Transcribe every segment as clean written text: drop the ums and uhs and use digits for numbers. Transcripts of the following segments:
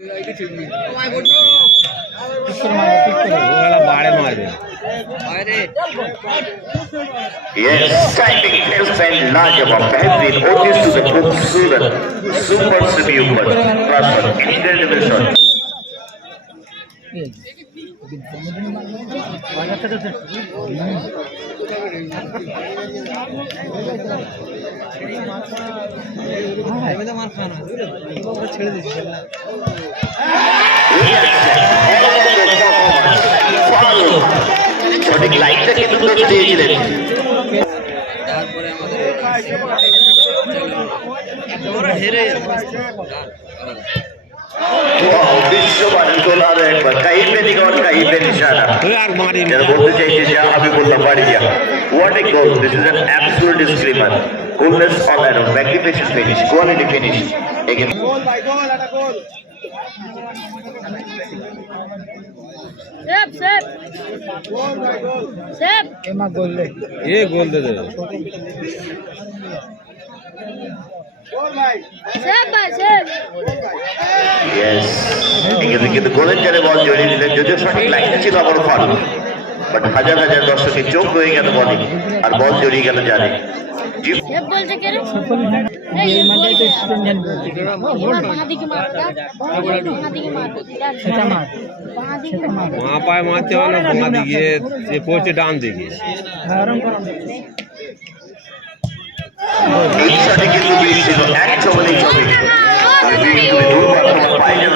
Yes, standing close and large above behavior notice to the खूबसूरत super super प्रश्न incredible shot. সঠিক লাইনটা কিন্তু ধরে দিয়েছিলেন। বিশ্ববাণী তোলার একবার कहीं पे नहीं और कहीं पे निशाना बोलते चाहिए जा अभी बोलना पड़ गया। What a goal! This is an absolute screamer. Coolness on that magnificent finish, quality finish. Again. Goal by goal and a goal. Sep. Goal by goal. Sep. ये गोल दे दे। Goal by. Sep. Yes. কিন্তু গোলের জালে বল জড়িয়ে দিলেন, যদিও সঠিক লাইনে ছিল আবার ফাউল, বাট হাজার হাজার দর্শকের চোখ হয়ে গেল বলে আর বল জড়িয়ে গেল জালে। Sep বলতে কে রে? वहाँ पाए मारते वाला घुमा दिए ये पोचे डाल देगी এই শটে কিন্তু বেশ ছিল এক ছবি ছবি আর বিন্দু দুর্বার পায়ে যেন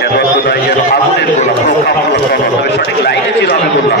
কেন তো তাই যেন আগুনের গোলা প্রকাশ সঠিক লাইনে ছিল আমি বললাম।